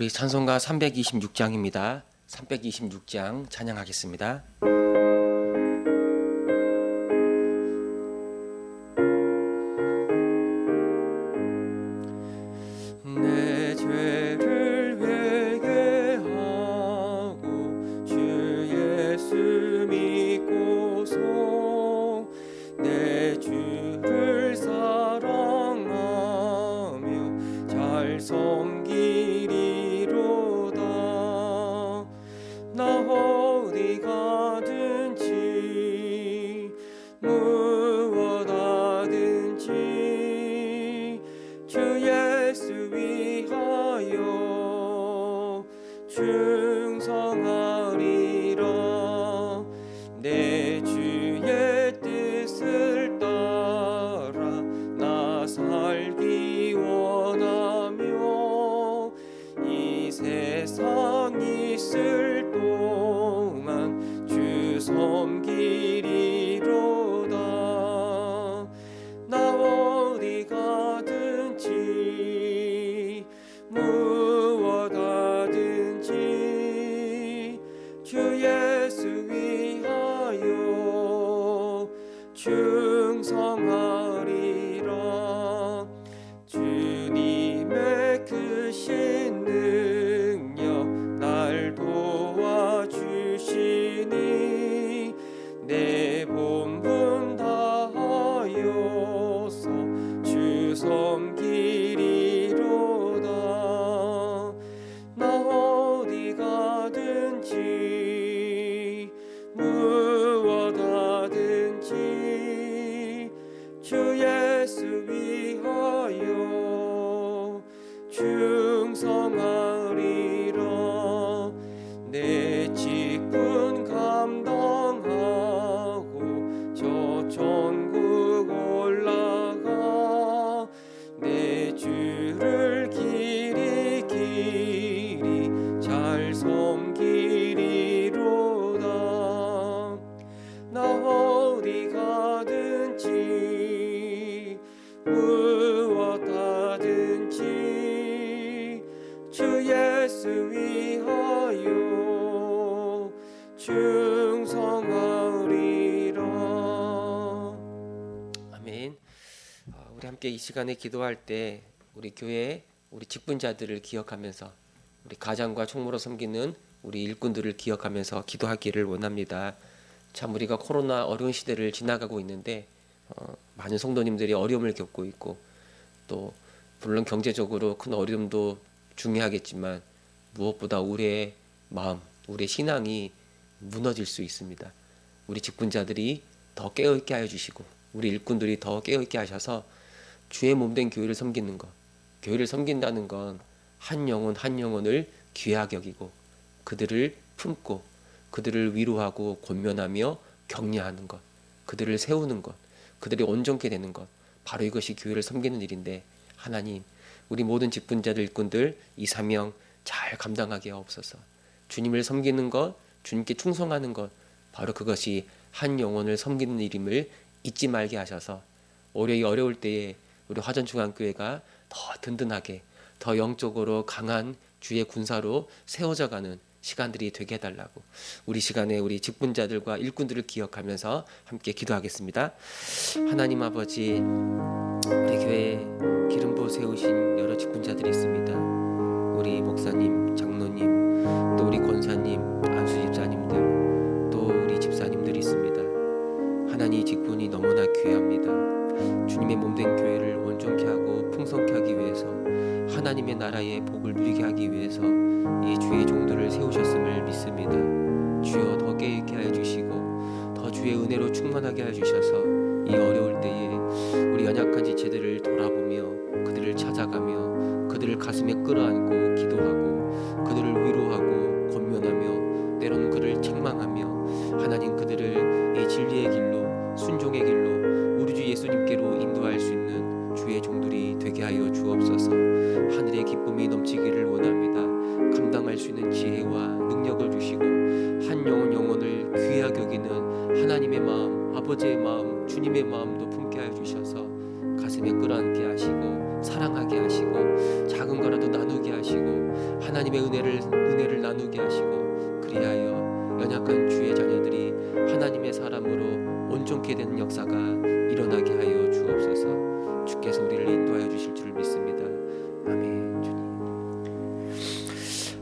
우리 찬송가 326장입니다. 326장 찬양하겠습니다. 내 죄를 회개하고 주 예수 믿고서 내 주를 사랑하며 잘 섬기리로다. 나 어디 가든지 무엇 하든지 주 예수 위하여 충성하리라. 내 주의 뜻을 따라 나 살기 원하며 이 세상 있을 동안 주 섬기리로다. 나 어디 가든지 무엇 하든지 주 예수 위하여 충성하리라. 주님의 크신 능력 날 도와주시니 내 본분 다하여서 주 섬기리로다. 나 어디 가든지 무엇 하든지 주 예수 위하여 충성하리라. 내 직분 감당하고 저 천국 올라가 내 주를 길이 잘 섬기리로다. 나 어디 가든지 무엇 하든지 주 예수 위하여 충성하리라. 아멘. 우리 함께 이 시간에 기도할 때 우리 교회 우리 직분자들을 기억하면서 우리 가장과 총무로 섬기는 우리 일꾼들을 기억하면서 기도하기를 원합니다. 참 우리가 코로나 어려운 시대를 지나가고 있는데 많은 성도님들이 어려움을 겪고 있고 또 물론 경제적으로 큰 어려움도 중요하겠지만 무엇보다 우리의 마음, 우리의 신앙이 무너질 수 있습니다. 우리 직분자들이 더 깨어있게 하여 주시고 우리 일꾼들이 더 깨어있게 하셔서 주의 몸된 교회를 섬기는 것, 교회를 섬긴다는 건 한 영혼 한 영혼을 귀하게 여기고 그들을 품고 그들을 위로하고 권면하며 격려하는 것, 그들을 세우는 것, 그들이 온전케 되는 것, 바로 이것이 교회를 섬기는 일인데 하나님 우리 모든 직분자들 일꾼들 이 사명 잘 감당하게 하옵소서. 주님을 섬기는 것, 주님께 충성하는 것, 바로 그것이 한 영혼을 섬기는 일임을 잊지 말게 하셔서 올해 이 어려울 때에 우리 화전중앙교회가 더 든든하게 더 영적으로 강한 주의 군사로 세워져가는 시간들이 되게 해달라고 우리 시간에 우리 직분자들과 일꾼들을 기억하면서 함께 기도하겠습니다. 하나님 아버지, 우리 교회에 기름 부어 세우신 여러 직분자들이 있습니다. 우리 목사님, 장로님, 또 우리 권사님, 안수 집사님들, 또 우리 집사님들이 있습니다. 하나님 직분이 너무나 귀합니다. 주님의 몸된 교회를 온전케 하고 풍성케 하기 위해서 하나님의 나라의 복을 누리게 하기 위해서 이 주의 종들을 세우셨음을 믿습니다. 주여 더 깨있게 하여 주시고 더 주의 은혜로 충만하게 하여 주셔서 이 어려울 때에 우리 연약한 지체들을 돌아보며 그들을 찾아가며 그들을 가슴에 끌어안고 기도하고 그들을 위로하고 권면하며 때로는 그를 책망하며 하나님 그들을 이 진리의 길로 순종의 길로 우리 주 예수님께로 인도할 수 있는 주의 종들이 되게 하여 주옵소서. 하늘의 기쁨이 넘치기를 원합니다. 감당할 수 있는 지혜와 능력을 주시고 한 영혼을 귀하게 여기는 하나님의 마음, 아버지의 마음, 주님의 마음도 품게 하여 주셔서 가슴에 끌어안게 하시고 사랑하게 하시고 작은 거라도 나누게 하시고 하나님 하나님의 은혜를 나누게 하시고 그리하여 연약한 주의 자녀들이 하나님의 사람으로 온전케 되는 역사가 일어나게 하여 주옵소서. 주께서 우리를 인도하여 주실 줄을 믿습니다. 아멘. 주님,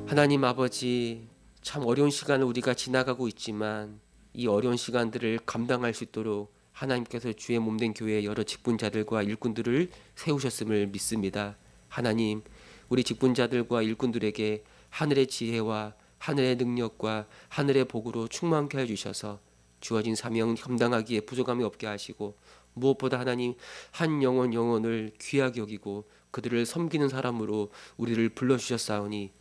하나님 아버지, 참 어려운 시간을 우리가 지나가고 있지만 이 어려운 시간들을 감당할 수 있도록 하나님께서 주의 몸된 교회의 여러 직분자들과 일꾼들을 세우셨음을 믿습니다. 하나님, 우리 직분자들과 일꾼들에게 하늘의 지혜와 하늘의 능력과 하늘의 복으로 충만케 해주셔서 주어진 사명 감당하기에 부족함이 없게 하시고, 무엇보다 하나님, 한 영혼을 귀하게 여기고 그들을 섬기는 사람으로 우리를 불러주셨사오니,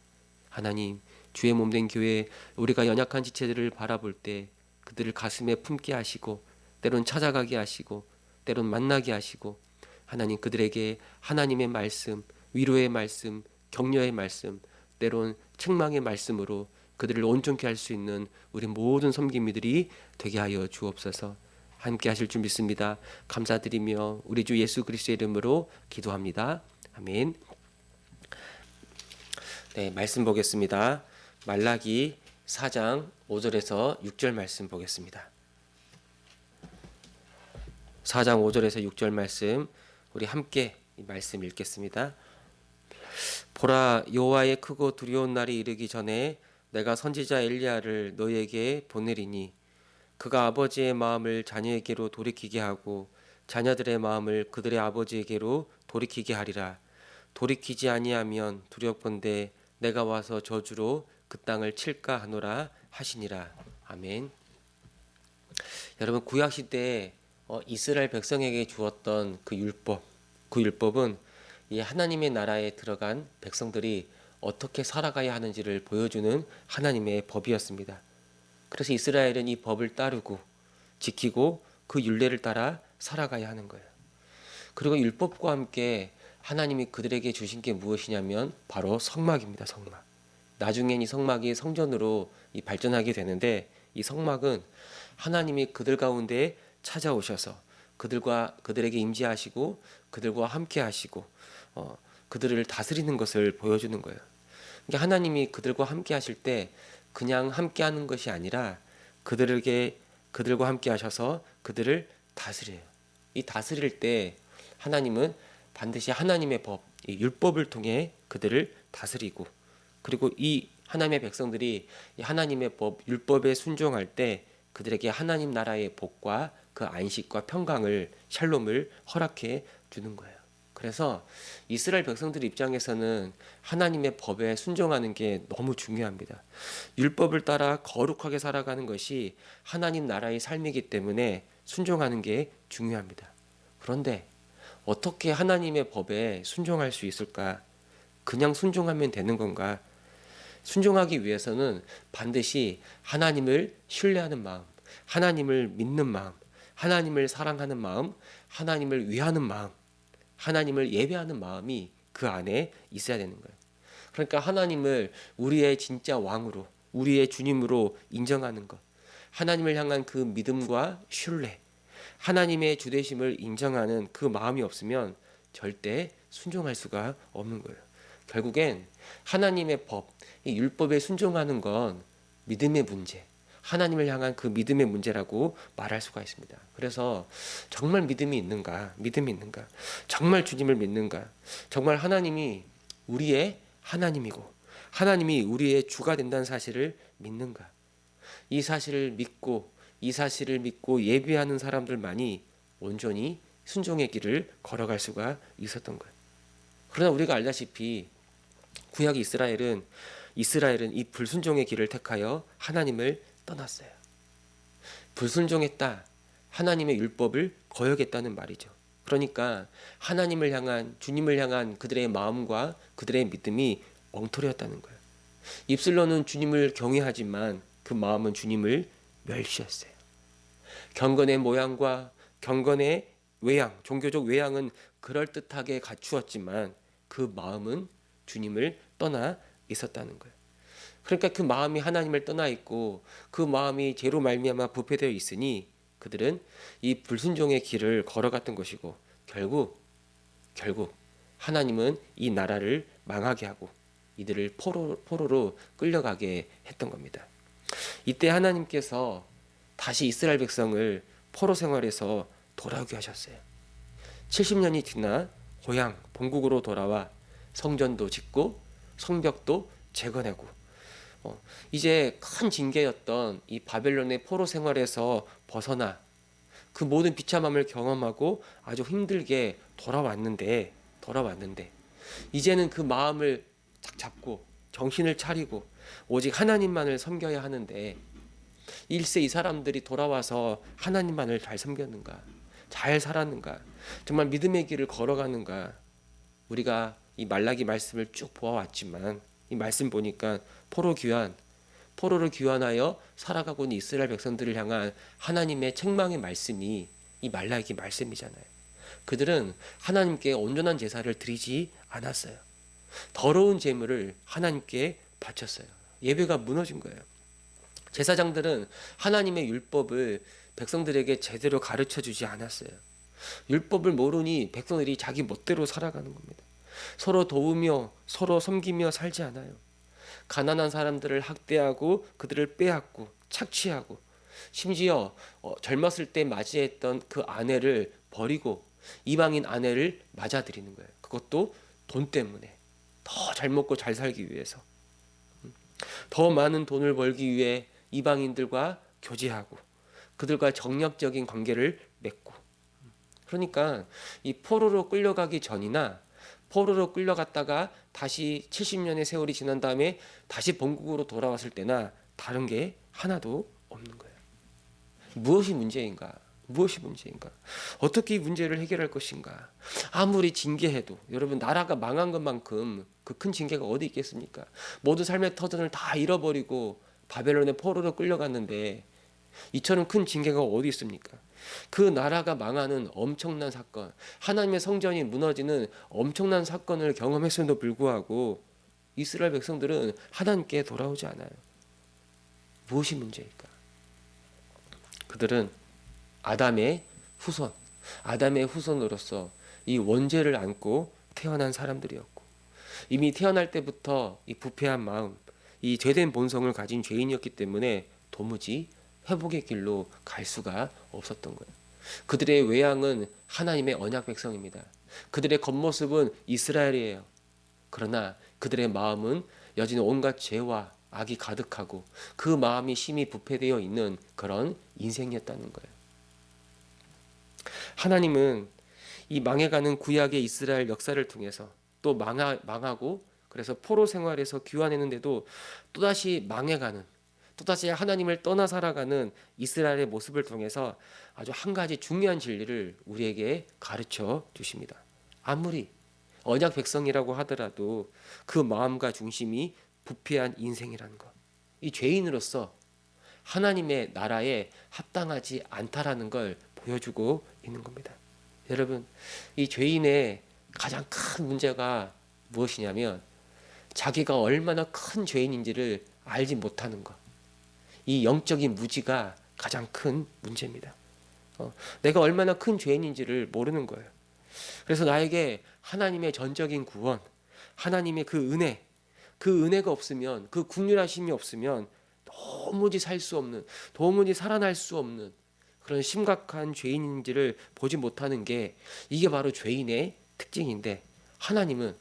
하나님, 주의 몸된 교회 우리가 연약한 지체들을 바라볼 때 그들을 가슴에 품게 하시고, 때론 찾아가게 하시고, 때론 만나게 하시고, 하나님 그들에게 하나님의 말씀, 위로의 말씀, 격려의 말씀, 때론 책망의 말씀으로 그들을 온전케 할 수 있는 우리 모든 섬김이들이 되게 하여 주옵소서. 함께 하실 줄 믿습니다. 감사드리며 우리 주 예수 그리스도의 이름으로 기도합니다. 아멘. 네, 말씀 보겠습니다. 말라기 4장 5절에서 6절 말씀 보겠습니다. 4장 5절에서 6절 말씀, 우리 함께 이 말씀 읽겠습니다. 보라, 여호와의 크고 두려운 날이 이르기 전에 내가 선지자 엘리야를 너희에게 보내리니 그가 아버지의 마음을 자녀에게로 돌이키게 하고 자녀들의 마음을 그들의 아버지에게로 돌이키게 하리라. 돌이키지 아니하면 두렵건대 내가 와서 저주로 그 땅을 칠까 하노라 하시니라. 아멘. 여러분, 구약 시대에 이스라엘 백성에게 주었던 그 율법은 이 하나님의 나라에 들어간 백성들이 어떻게 살아가야 하는지를 보여주는 하나님의 법이었습니다. 그래서 이스라엘은 이 법을 따르고 지키고 그 율례를 따라 살아가야 하는 거예요. 그리고 율법과 함께 하나님이 그들에게 주신 게 무엇이냐면 바로 성막입니다. 성막. 나중엔 이 성막이 성전으로 발전하게 되는데, 이 성막은 하나님이 그들 가운데 찾아오셔서 그들에게 임재하시고 그들과 함께 하시고 그들을 다스리는 것을 보여주는 거예요. 그러니까 하나님이 그들과 함께 하실 때 그냥 함께 하는 것이 아니라 그들과 함께 하셔서 그들을 다스려요. 이 다스릴 때 하나님은 반드시 하나님의 법, 이 율법을 통해 그들을 다스리고, 그리고 이 하나님의 백성들이 이 하나님의 법, 율법에 순종할 때 그들에게 하나님 나라의 복과 그 안식과 평강을, 샬롬을 허락해 주는 거예요. 그래서 이스라엘 백성들 입장에서는 하나님의 법에 순종하는 게 너무 중요합니다. 율법을 따라 거룩하게 살아가는 것이 하나님 나라의 삶이기 때문에 순종하는 게 중요합니다. 그런데 어떻게 하나님의 법에 순종할 수 있을까? 그냥 순종하면 되는 건가? 순종하기 위해서는 반드시 하나님을 신뢰하는 마음, 하나님을 믿는 마음, 하나님을 사랑하는 마음, 하나님을 위하는 마음, 하나님을 예배하는 마음이 그 안에 있어야 되는 거예요. 그러니까 하나님을 우리의 진짜 왕으로, 우리의 주님으로 인정하는 것, 하나님을 향한 그 믿음과 신뢰, 하나님의 주되심을 인정하는 그 마음이 없으면 절대 순종할 수가 없는 거예요. 결국엔 하나님의 법, 이 율법에 순종하는 건 믿음의 문제, 하나님을 향한 그 믿음의 문제라고 말할 수가 있습니다. 그래서 정말 믿음이 있는가? 정말 주님을 믿는가? 정말 하나님이 우리의 하나님이고 하나님이 우리의 주가 된다는 사실을 믿는가? 이 사실을 믿고 예배하는 사람들만이 온전히 순종의 길을 걸어갈 수가 있었던 거예요. 그러나 우리가 알다시피 구약 이스라엘은 이 불순종의 길을 택하여 하나님을 떠났어요. 불순종했다. 하나님의 율법을 거역했다는 말이죠. 그러니까 하나님을 향한, 주님을 향한 그들의 마음과 그들의 믿음이 엉터리였다는 거예요. 입술로는 주님을 경외하지만 그 마음은 주님을 멸시했어요. 경건의 모양과 경건의 외양, 종교적 외양은 그럴듯하게 갖추었지만 그 마음은 주님을 떠나 있었다는 거예요. 그러니까 그 마음이 하나님을 떠나 있고 그 마음이 죄로 말미암아 부패되어 있으니 그들은 이 불순종의 길을 걸어갔던 것이고, 결국 하나님은 이 나라를 망하게 하고 이들을 포로로 끌려가게 했던 겁니다. 이때 하나님께서 다시 이스라엘 백성을 포로 생활에서 돌아오게 하셨어요. 70년이 지나 고향 본국으로 돌아와 성전도 짓고 성벽도 재건하고 이제 큰 징계였던 이 바벨론의 포로 생활에서 벗어나 그 모든 비참함을 경험하고 아주 힘들게 돌아왔는데 이제는 그 마음을 딱 잡고 정신을 차리고 오직 하나님만을 섬겨야 하는데 일세 이 사람들이 돌아와서 하나님만을 잘 섬겼는가, 잘 살았는가, 정말 믿음의 길을 걸어가는가. 우리가 이 말라기 말씀을 쭉 보아왔지만 이 말씀 보니까 포로를 귀환하여 살아가고 있는 이스라엘 백성들을 향한 하나님의 책망의 말씀이 이 말라기 말씀이잖아요. 그들은 하나님께 온전한 제사를 드리지 않았어요. 더러운 제물을 하나님께 바쳤어요. 예배가 무너진 거예요. 제사장들은 하나님의 율법을 백성들에게 제대로 가르쳐 주지 않았어요. 율법을 모르니 백성들이 자기 멋대로 살아가는 겁니다. 서로 도우며 서로 섬기며 살지 않아요. 가난한 사람들을 학대하고 그들을 빼앗고 착취하고 심지어 젊었을 때 맞이했던 그 아내를 버리고 이방인 아내를 맞아들이는 거예요. 그것도 돈 때문에 더 잘 먹고 잘 살기 위해서 더 많은 돈을 벌기 위해 이방인들과 교제하고 그들과 정략적인 관계를 맺고 그러니까 이 포로로 끌려가기 전이나 포로로 끌려갔다가 다시 70년의 세월이 지난 다음에 다시 본국으로 돌아왔을 때나 다른 게 하나도 없는 거예요. 무엇이 문제인가? 무엇이 문제인가? 어떻게 이 문제를 해결할 것인가? 아무리 징계해도 여러분 나라가 망한 것만큼 그 큰 징계가 어디 있겠습니까? 모든 삶의 터전을 다 잃어버리고 바벨론의 포로로 끌려갔는데 이처럼 큰 징계가 어디 있습니까? 그 나라가 망하는 엄청난 사건, 하나님의 성전이 무너지는 엄청난 사건을 경험했음에도 불구하고 이스라엘 백성들은 하나님께 돌아오지 않아요. 무엇이 문제일까? 그들은 아담의 후손으로서 이 원죄를 안고 태어난 사람들이었고 이미 태어날 때부터 이 부패한 마음, 이 죄된 본성을 가진 죄인이었기 때문에 도무지 회복의 길로 갈 수가 없었던 거예요. 그들의 외양은 하나님의 언약 백성입니다. 그들의 겉모습은 이스라엘이에요. 그러나 그들의 마음은 여전히 온갖 죄와 악이 가득하고 그 마음이 심히 부패되어 있는 그런 인생이었다는 거예요. 하나님은 이 망해가는 구약의 이스라엘 역사를 통해서 또 망하고 그래서 포로 생활에서 귀환했는데도 또다시 망해가는 또다시 하나님을 떠나 살아가는 이스라엘의 모습을 통해서 아주 한 가지 중요한 진리를 우리에게 가르쳐 주십니다. 아무리 언약 백성이라고 하더라도 그 마음과 중심이 부패한 인생이라는 것, 이 죄인으로서 하나님의 나라에 합당하지 않다라는 걸 보여주고 있는 겁니다. 여러분, 이 죄인의 가장 큰 문제가 무엇이냐면 자기가 얼마나 큰 죄인인지를 알지 못하는 것. 이 영적인 무지가 가장 큰 문제입니다. 내가 얼마나 큰 죄인인지를 모르는 거예요. 그래서 나에게 하나님의 전적인 구원, 하나님의 그 은혜가 없으면, 그 긍휼하심이 없으면 도무지 살 수 없는, 도무지 살아날 수 없는 그런 심각한 죄인인지를 보지 못하는 게 이게 바로 죄인의 특징인데 하나님은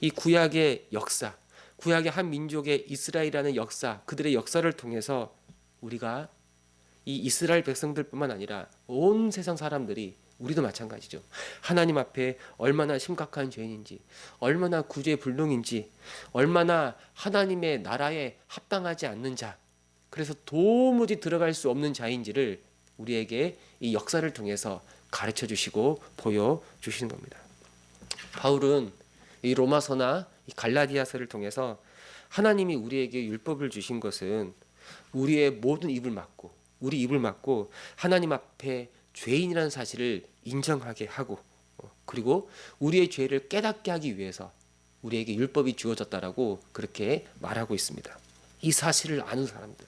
이 구약의 역사, 구약의 한 민족의 이스라엘이라는 역사, 그들의 역사를 통해서 우리가 이 이스라엘 백성들뿐만 아니라 온 세상 사람들이 우리도 마찬가지죠. 하나님 앞에 얼마나 심각한 죄인인지, 얼마나 구제불능인지, 얼마나 하나님의 나라에 합당하지 않는 자, 그래서 도무지 들어갈 수 없는 자인지를 우리에게 이 역사를 통해서 가르쳐 주시고 보여주시는 겁니다. 바울은 이 로마서나 이 갈라디아서를 통해서 하나님이 우리에게 율법을 주신 것은 우리의 모든 입을 막고 하나님 앞에 죄인이라는 사실을 인정하게 하고 그리고 우리의 죄를 깨닫게 하기 위해서 우리에게 율법이 주어졌다라고 그렇게 말하고 있습니다. 이 사실을 아는 사람들,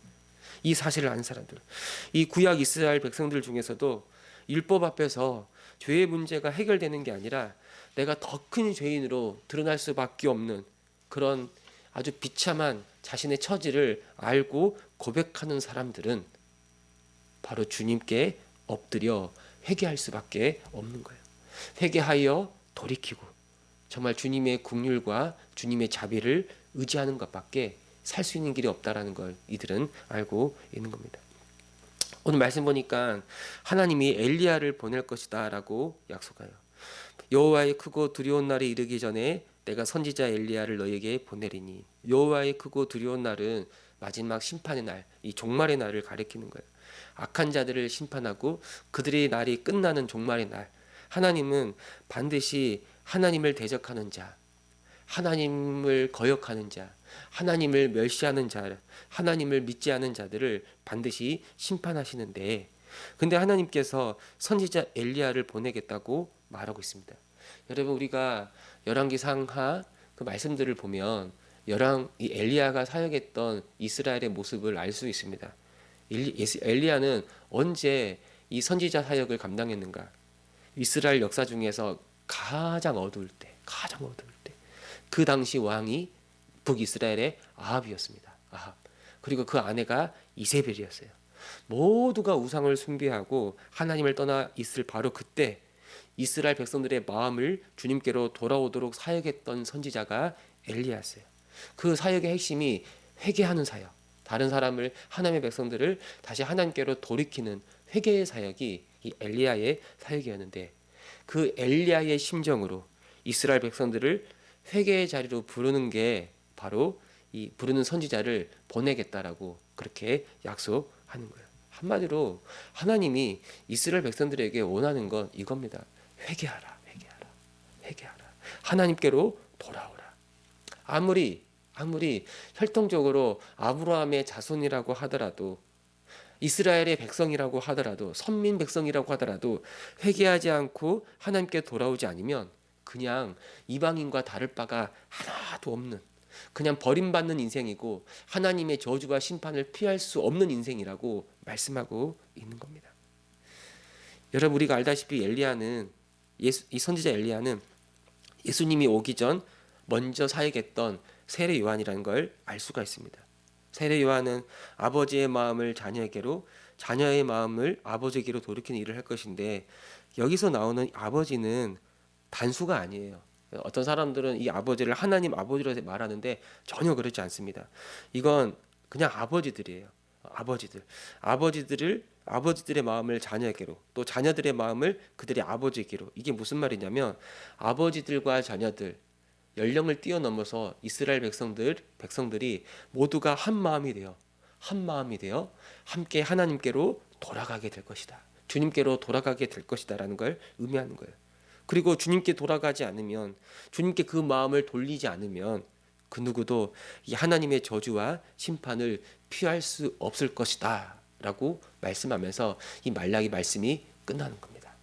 이 구약 이스라엘 백성들 중에서도 율법 앞에서 죄의 문제가 해결되는 게 아니라 내가 더 큰 죄인으로 드러날 수밖에 없는 그런 아주 비참한 자신의 처지를 알고 고백하는 사람들은 바로 주님께 엎드려 회개할 수밖에 없는 거예요. 회개하여 돌이키고 정말 주님의 긍휼과 주님의 자비를 의지하는 것밖에 살 수 있는 길이 없다라는 걸 이들은 알고 있는 겁니다. 오늘 말씀 보니까 하나님이 엘리야를 보낼 것이다라고 약속해요. 여호와의 크고 두려운 날이 이르기 전에 내가 선지자 엘리야를 너에게 보내리니. 여호와의 크고 두려운 날은 마지막 심판의 날, 이 종말의 날을 가리키는 거예요. 악한 자들을 심판하고 그들의 날이 끝나는 종말의 날. 하나님은 반드시 하나님을 대적하는 자, 하나님을 거역하는 자, 하나님을 멸시하는 자, 하나님을 믿지 않은 자들을 반드시 심판하시는데, 근데 하나님께서 선지자 엘리야를 보내겠다고 말하고 있습니다. 여러분, 우리가 열왕기 상하 그 말씀들을 보면 이 엘리야가 사역했던 이스라엘의 모습을 알 수 있습니다. 엘리야는 언제 이 선지자 사역을 감당했는가? 이스라엘 역사 중에서 가장 어두울 때, 그 당시 왕이 북이스라엘의 아합이었습니다. 아합. 그리고 그 아내가 이세벨이었어요. 모두가 우상을 숭배하고 하나님을 떠나 있을 바로 그때 이스라엘 백성들의 마음을 주님께로 돌아오도록 사역했던 선지자가 엘리야였어요. 그 사역의 핵심이 회개하는 사역, 다른 사람을, 하나님의 백성들을 다시 하나님께로 돌이키는 회개의 사역이 이 엘리야의 사역이었는데, 그 엘리야의 심정으로 이스라엘 백성들을 회개의 자리로 부르는 게 바로 이 부르는 선지자를 보내겠다라고 그렇게 약속하는 거예요. 한마디로 하나님이 이스라엘 백성들에게 원하는 건 이겁니다. 회개하라. 하나님께로 돌아오라. 아무리 혈통적으로 아브라함의 자손이라고 하더라도, 이스라엘의 백성이라고 하더라도, 선민 백성이라고 하더라도 회개하지 않고 하나님께 돌아오지 않으면 그냥 이방인과 다를 바가 하나도 없는, 그냥 버림받는 인생이고 하나님의 저주와 심판을 피할 수 없는 인생이라고 말씀하고 있는 겁니다. 여러분, 우리가 알다시피 이 선지자 엘리야는 예수님이 오기 전 먼저 사역했던 세례 요한이라는 걸 알 수가 있습니다. 세례 요한은 아버지의 마음을 자녀에게로, 자녀의 마음을 아버지에게로 돌이키는 일을 할 것인데, 여기서 나오는 아버지는 단수가 아니에요. 어떤 사람들은 이 아버지를 하나님 아버지로 말하는데 전혀 그렇지 않습니다. 이건 그냥 아버지들이에요. 아버지들의 마음을 자녀에게로, 또 자녀들의 마음을 그들의 아버지에게로. 이게 무슨 말이냐면, 아버지들과 자녀들, 연령을 뛰어넘어서 이스라엘 백성들이 모두가 한 마음이 되어 함께 하나님께로 돌아가게 될 것이다. 주님께로 돌아가게 될 것이다라는 걸 의미하는 거예요. 그리고 주님께 돌아가지 않으면, 주님께 그 마음을 돌리지 않으면 그 누구도 이 하나님의 저주와 심판을 피할 수 없을 것이다 라고 말씀하면서 이 말라기 말씀이 끝나는 겁니다.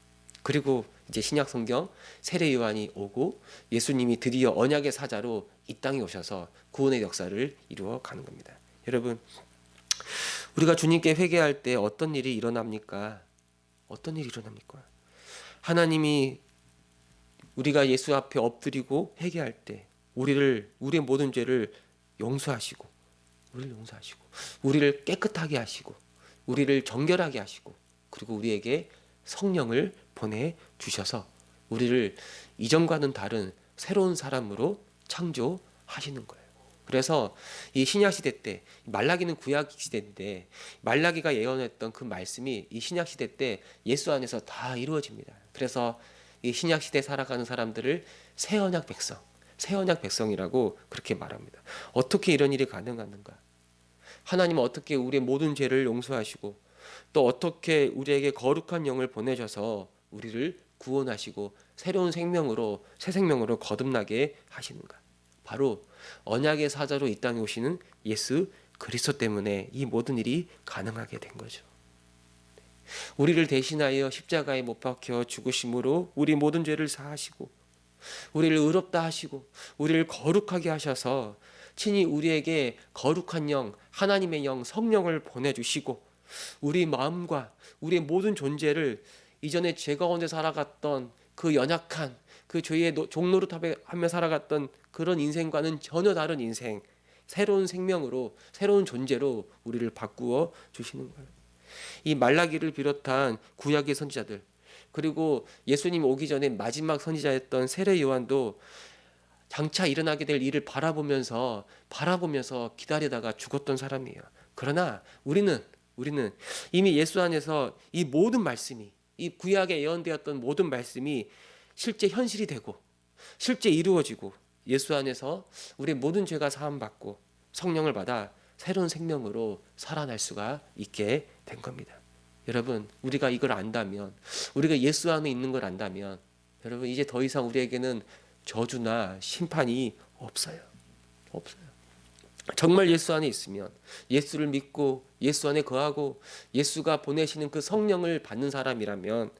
그리고 이제 신약 성경 세례 요한이 오고 예수님이 드디어 언약의 사자로 이 땅에 오셔서 구원의 역사를 이루어 가는 겁니다. 여러분, 우리가 주님께 회개할 때 어떤 일이 일어납니까? 하나님이 우리가 예수 앞에 엎드리고 회개할 때 우리의 모든 죄를 용서하시고 우리를 깨끗하게 하시고 우리를 정결하게 하시고, 그리고 우리에게 성령을 보내주셔서 우리를 이전과는 다른 새로운 사람으로 창조하시는 거예요. 그래서 이 신약시대 때, 말라기는 구약시대인데 말라기가 예언했던 그 말씀이 이 신약시대 때 예수 안에서 다 이루어집니다. 그래서 이 신약시대 살아가는 사람들을 새 언약 백성이라고 그렇게 말합니다. 어떻게 이런 일이 가능한가? 하나님은 어떻게 우리의 모든 죄를 용서하시고 또 어떻게 우리에게 거룩한 영을 보내셔서 우리를 구원하시고 새로운 생명으로, 새 생명으로 거듭나게 하시는가? 바로 언약의 사자로 이 땅에 오시는 예수 그리스도 때문에 이 모든 일이 가능하게 된 거죠. 우리를 대신하여 십자가에 못 박혀 죽으심으로 우리 모든 죄를 사하시고 우리를 의롭다 하시고 우리를 거룩하게 하셔서 친히 우리에게 거룩한 영, 하나님의 영, 성령을 보내주시고 우리 마음과 우리의 모든 존재를 이전에 죄 가운데 살아갔던 그 연약한 그 죄의 종노릇하며 살아갔던 그런 인생과는 전혀 다른 인생, 새로운 생명으로, 새로운 존재로 우리를 바꾸어 주시는 거예요. 이 말라기를 비롯한 구약의 선지자들, 그리고 예수님 오기 전에 마지막 선지자였던 세례 요한도 장차 일어나게 될 일을 바라보면서 기다리다가 죽었던 사람이에요. 그러나 우리는 이미 예수 안에서 이 모든 말씀이, 이 구약에 예언되었던 모든 말씀이 실제 현실이 되고 실제 이루어지고 예수 안에서 우리의 모든 죄가 사함받고 성령을 받아 새로운 생명으로 살아날 수가 있게 된 겁니다. 여러분, 우리가 이걸 안다면, 우리가 예수 안에 있는 걸 안다면, 여러분, 이제 더 이상 우리에게는 저주나 심판이 없어요. 정말 예수 안에 있으면, 예수를 믿고 예수 안에 거하고 예수가 보내시는 그 성령을 받는 사람이라면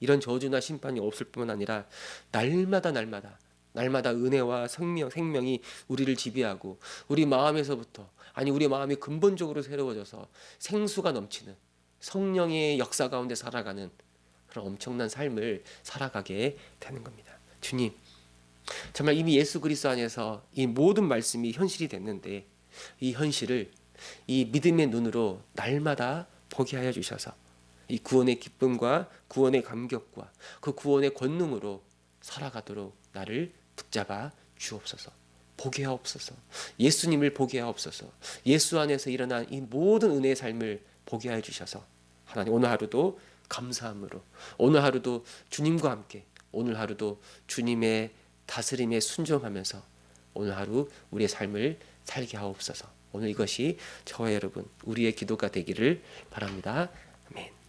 이런 저주나 심판이 없을 뿐만 아니라 날마다 은혜와 생명이 우리를 지배하고 우리 마음에서부터, 우리 마음이 근본적으로 새로워져서 생수가 넘치는 성령의 역사 가운데 살아가는 그런 엄청난 삶을 살아가게 되는 겁니다. 주님, 정말 이미 예수 그리스도 안에서 이 모든 말씀이 현실이 됐는데 이 현실을 이 믿음의 눈으로 날마다 보게 하여 주셔서 이 구원의 기쁨과 구원의 감격과 그 구원의 권능으로 살아가도록 나를 붙잡아 주옵소서. 보게 하옵소서. 예수님을 보게 하옵소서. 예수 안에서 일어난 이 모든 은혜의 삶을 보게 하여 주셔서 하나님, 오늘 하루도 감사함으로, 오늘 하루도 주님과 함께, 오늘 하루도 주님의 다스림에 순종하면서 오늘 하루 우리의 삶을 살게 하옵소서. 오늘 이것이 저와 여러분 우리의 기도가 되기를 바랍니다. 아멘.